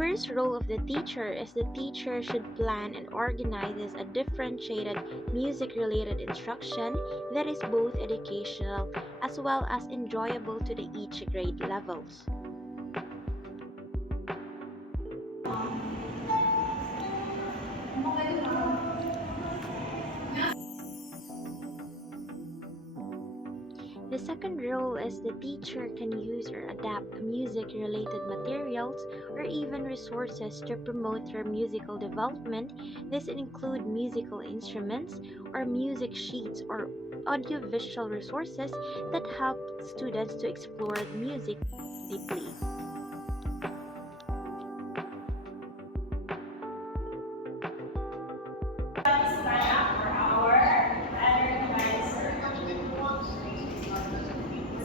first role of the teacher is the teacher should plan and organizes a differentiated music-related instruction that is both educational as well as enjoyable to the each grade levels. The second role is the teacher can use or adapt music-related materials or even resources to promote their musical development. This include musical instruments or music sheets or audiovisual resources that help students to explore music deeply.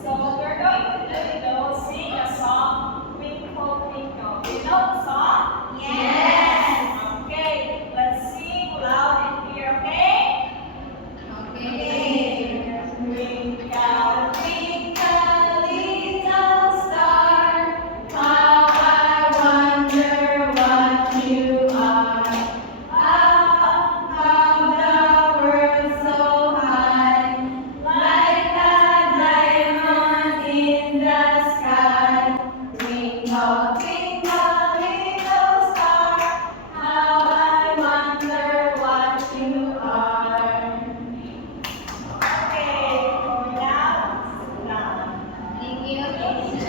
So we're going to sing a song, Twinkle Twinkle. You know the song? Yes. Okay, let's sing loud and clear, okay? Okay. Twinkle, twinkle, little star, how I wonder what you are. Up above the world so high, like a diamond in the sky. Twinkle, twinkle, little star, how I wonder what you are. Okay, now. Thank you.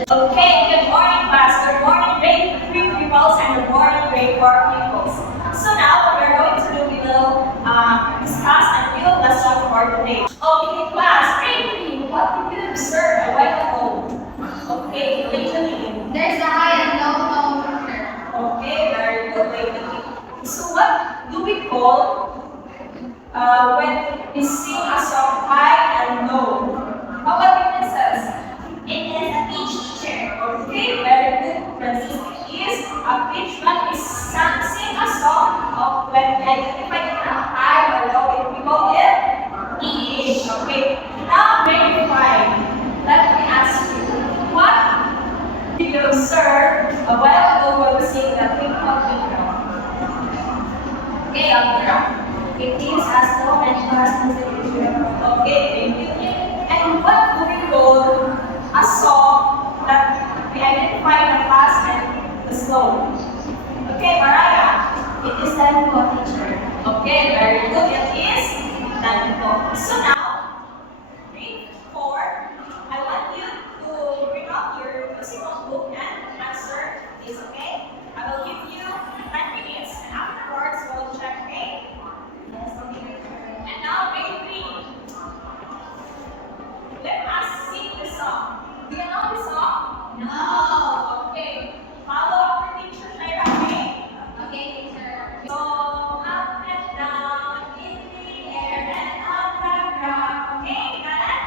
Okay, good morning, class. Good morning, grade 3 pupils, and good morning, grade 4 pupils. So now what we're going to do, we will discuss a new lesson for today. Okay, class, grade 3, what did you observe a while ago? Okay, literally. There's a high and low picture. Okay, very good, literally. So what do we call when we sing a song high and low? How about it says? It is a pitch teacher. Okay, very good. Francis, it is a pitch when we sing a song of when we identify it a high or low. We call it pitch. Okay. Now grade 5. Let me ask you, what did you observe a while ago when we sing the Twinkle Twinkle? Okay, Akira. It is as low and fast as it is. Okay, thank you. And what do we call a song that we identify the fast and the slow? Okay, Mariah. It is tempo, teacher. Okay, very good. It is tempo. So now, grade 4, I want you to bring up your musical book and answer this, okay? I will give you 10 minutes and afterwards we'll check, okay? Yes, okay. And now grade 3. Let us sing the song. Do you know the song? No. Okay. Follow our teacher, Shaira, okay? Okay, teacher. So up and down in the air and on the ground. Okay, got it?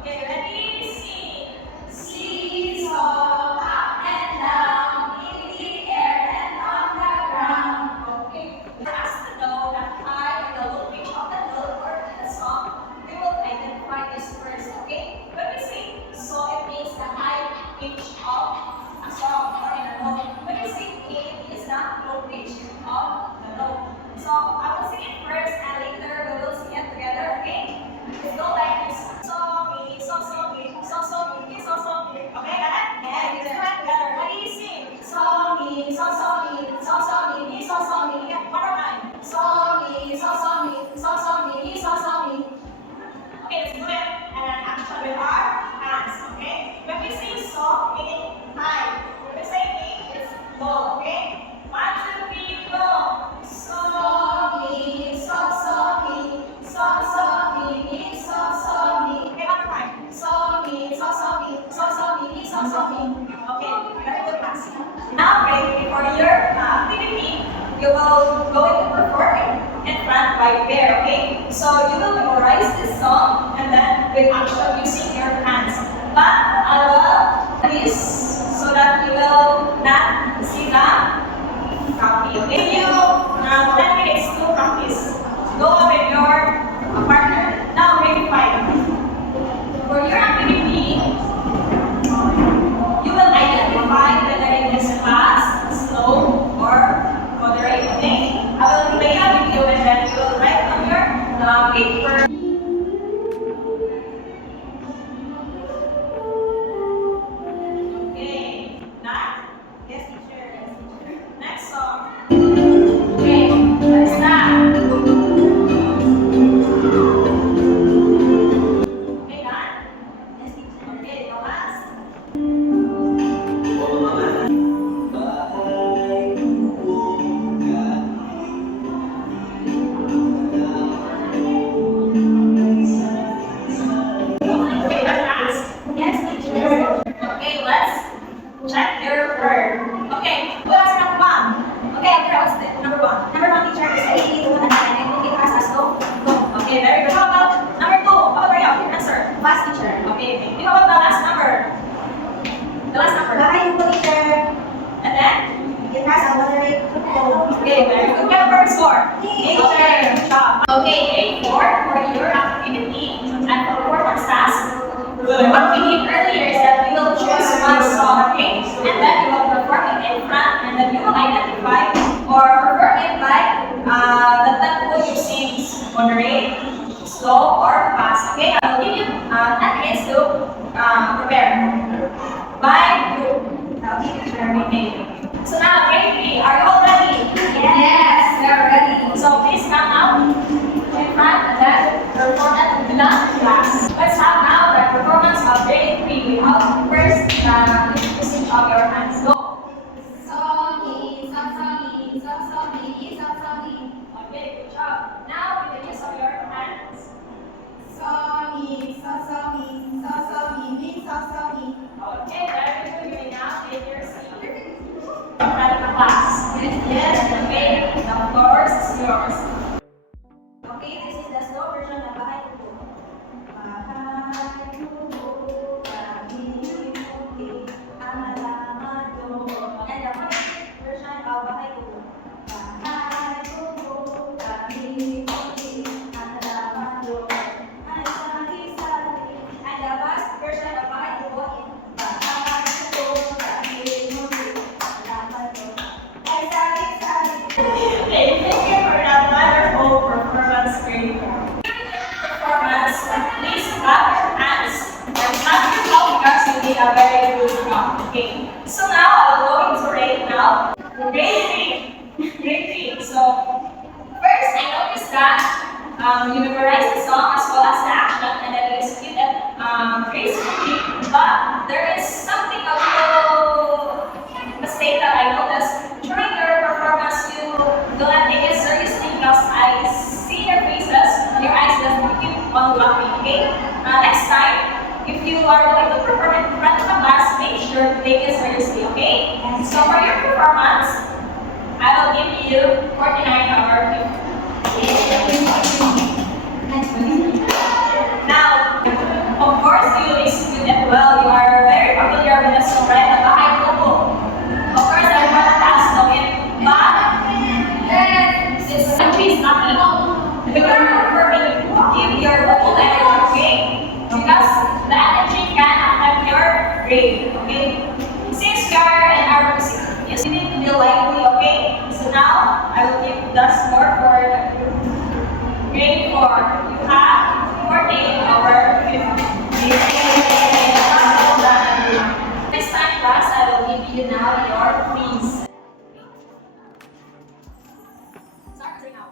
Okay, ready? Sing. Seesaw up and down in the air and on the ground. Okay. For us to know the high and the low pitch of the note or in the song, we will identify this first. Okay? When we say so, it means the high pitch of a song or in a note. When we say it is not low pitch of the note. So I will sing it first and later we will sing it together, okay? It's go like this. So mi, so mi, so mi, so mi. Okay, got it? Yeah, we do it together. Ready, sing. So mi, so mi, so mi. Yeah, one more time. So mi, so mi, so mi. Okay, let's do it. And then action with our hands, okay? When we say so, meaning high. When we say me, it's low, okay? 1, 2, 3, go. So mi, so mi, so mi, so mi. Okay, one more time. So mi, so mi, so mi. Okay, very good, class. Now, okay, for your activity, you will go into performing in front right there, okay? So you will memorize this song and then with action using your hands. But I will this so that you will not see the copy. Okay, you 10 minutes to practice. Go with your partner. Now, grade 5. For your activity, you will identify whether it is fast, slow, paper. Okay, that? Yes, teacher. Yes, teacher. Next song. Okay, what is that? Okay, done? Yes, teacher. Okay, the last. Okay, that's last. Yes, teacher. Okay, let's check your word. Okay, what's number one? Okay, what's the number one? Number one, teacher, is A, the one that I think it has us go. Okay, very good. How about number two? How about Maria? Your answer. Fast, teacher. Okay, thank you. How about the last number? The last number. Bahay po, teacher. And then? It has a moderate flow. Okay, very good. We have a perfect score. Okay, good job. Okay, A4 for your activity and performance task. What we did earlier is that we will choose one song, okay? And then we will perform it in front, and then you will identify or perform it by the tempo you sing, moderate, slow, or fast, okay? I will give you 10 minutes to prepare. By group. Okay, teacher. Okay. So now, grade 3, are you all ready? Yes, we are ready. So please come out in front and then perform it in the class. Let's have now the performance of grade 3. We have first the usage of your hands. Go. Songi, songi, songi, songi. Okay, good job. Now with the use of your hands. Songi, songi, songi, songi. Okay, very good. You may now take your seat in front of the class. Yes, okay. The floor is yours. Okay, this is the slow version of Bahay Kubo. Bahay Kubo, kami puti, ang alamat ko. And the first version of Bahay Kubo. Bahay Kubo, kami puti, ang alamat ko. Ang sari-sari. And the last version of Bahay Kubo is Bahay Kubo, kami puti, ang alamat ko. Ang sari-sari. Okay, thank you for that wonderful performance, grade 4. Performance, please clap your hands and clap yourself because you did a very good job. Okay, so now I'm going to rate now grade 3. Grade 3. So first, I noticed that you memorized the song as well as the action, and then you execute it gracefully. But there is something a little mistake that I noticed during your performance. You do not take it seriously because I see your faces, your eyes just keep on laughing. Okay. Next time, if you are going to perform in front of the class, make sure to take it seriously. Okay. So for your performance, I will give you 49 over 50. Now, of course, you execute it well. You are very familiar with the song, right? The Bahay Kubo. Of course, everyone has known it, but since please not me, if you are performing, give your full effort, okay? Because the energy can affect your grade, okay? Since we are in our music, you need to be lively, okay? So now, I will give the score for grade 4. You have 48 over 50. Next time, class, I will give you now your quiz. Start right now.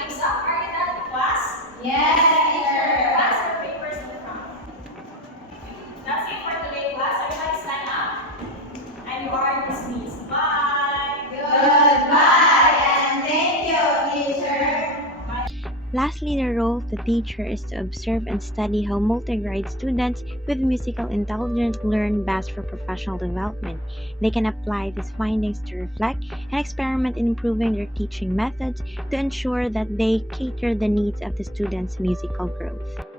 Exam, are you done, class? Yes, teacher. Answer papers in the front. That's it for today, class. Everybody stand up. And you are dismissed. Bye. Goodbye and thank you, teacher. Lastly, the role of the teacher is to observe and study how multi-grade students with musical intelligence learn best for professional development. They can apply these findings to reflect and experiment in improving their teaching methods to ensure that they cater the needs of the students' musical growth.